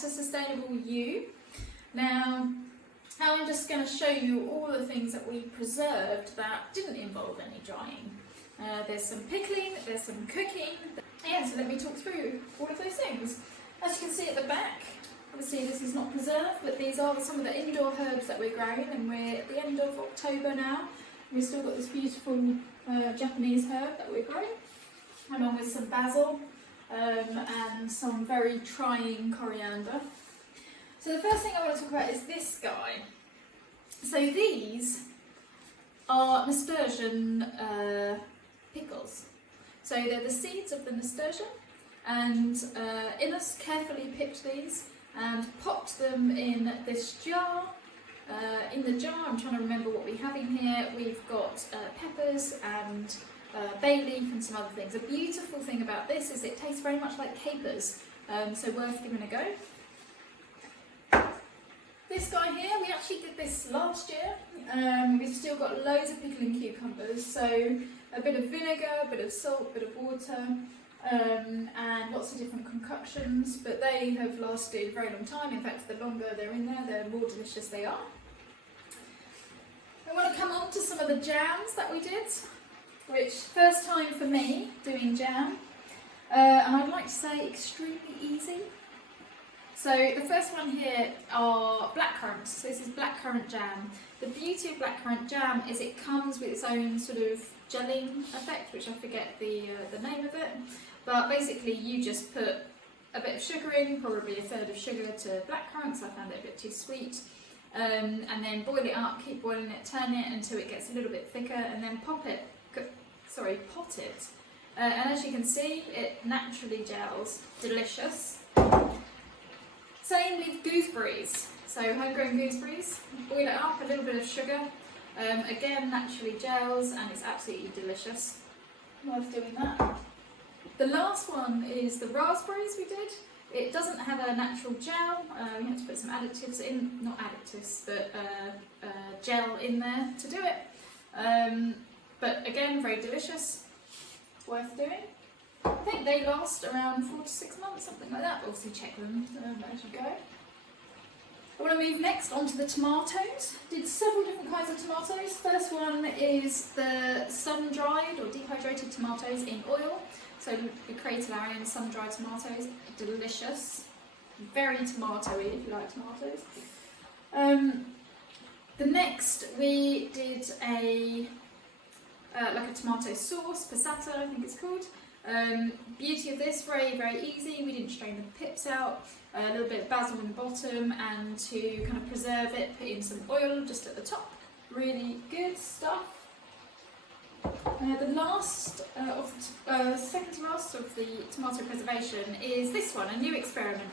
to Sustainable You. Now I'm just going to show you all the things that we preserved that didn't involve any drying. There's some pickling, there's some cooking. Yeah, so let me talk through all of those things. As you can see at the back, obviously this is not preserved, but these are some of the indoor herbs that we're growing, and we're at the end of October now. We've still got this beautiful Japanese herb that we're growing, along with some basil and some very trying coriander. So the first thing I want to talk about is this guy. So these are nasturtium pickles. So they're the seeds of the nasturtium, and Innes carefully picked these and popped them in this jar. In the jar, I'm trying to remember what we have in here. We've got peppers and bay leaf and some other things. A beautiful thing about this is it tastes very much like capers, so worth giving a go. This guy here, we actually did this last year. We've still got loads of pickling cucumbers, so a bit of vinegar, a bit of salt, a bit of water, and lots of different concoctions, but they have lasted a very long time. In fact, the longer they're in there, the more delicious they are. I want to come on to some of the jams that we did, which first time for me doing jam, and I'd like to say extremely easy. So the first one here are blackcurrants. So this is blackcurrant jam. The beauty of blackcurrant jam is it comes with its own sort of gelling effect, which I forget the name of it. But basically you just put a bit of sugar in, probably a third of sugar to blackcurrants. I found it a bit too sweet. And then boil it up, keep boiling it, turn it until it gets a little bit thicker, and then pot it. And as you can see, it naturally gels. Delicious. Same with gooseberries. So homegrown gooseberries, boil it up, a little bit of sugar. Again, naturally gels, and it's absolutely delicious. Worth doing that. The last one is the raspberries we did. It doesn't have a natural gel. We had to put some additives in, not additives, but gel in there to do it. But again, very delicious. Worth doing. I think they last around 4 to 6 months, something like that. But obviously check them as you go. I want to move next on to the tomatoes. Did several different kinds of tomatoes. First one is the sun-dried or dehydrated tomatoes in oil. So we created our own sun-dried tomatoes. Delicious. Very tomatoey if you like tomatoes. The next we did like a tomato sauce, passata I think it's called. Beauty of this, very, very easy. We didn't strain the pips out. A little bit of basil in the bottom, and to kind of preserve it, put in some oil just at the top. Really good stuff. The last, second to last of the tomato preservation is this one, a new experiment.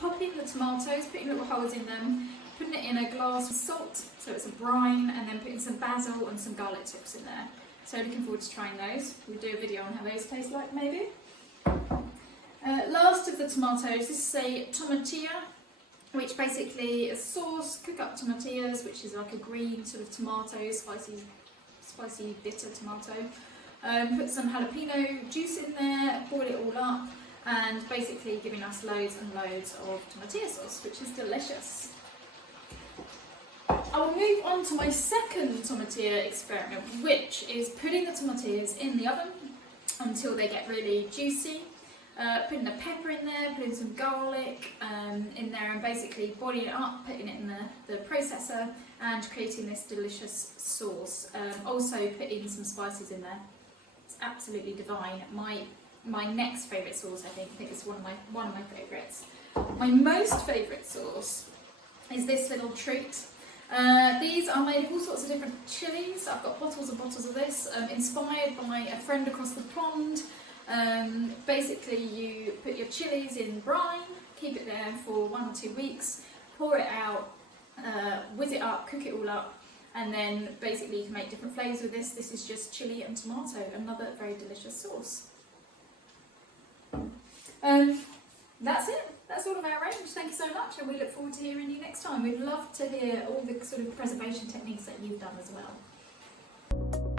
Popping the tomatoes, putting little holes in them, putting it in a glass of salt, so it's a brine, and then putting some basil and some garlic tips in there. So looking forward to trying those. We'll do a video on how those taste like maybe. Last of the tomatoes, this is a tomatilla, which basically is sauce, cook up tomatillas, which is like a green sort of tomato, spicy bitter tomato. Put some jalapeno juice in there, boil it all up, and basically giving us loads and loads of tomatilla sauce, which is delicious. I will move on to my second tomatilla experiment, which is putting the tomatillas in the oven until they get really juicy. Putting a pepper in there, putting some garlic in there, and basically boiling it up, putting it in the processor, and creating this delicious sauce. Also putting some spices in there. It's absolutely divine. My next favourite sauce, I think it's one of my favourites. My most favourite sauce is this little treat. These are made of all sorts of different chilies. I've got bottles and bottles of this, inspired by a friend across the pond. Basically you put your chilies in brine, keep it there for 1 or 2 weeks, pour it out, whiz it up, cook it all up, and then basically you can make different flavours with this. This is just chilli and tomato, another very delicious sauce. That's it. That's all of our range. Thank you so much, and we look forward to hearing you next time. We'd love to hear all the sort of preservation techniques that you've done as well.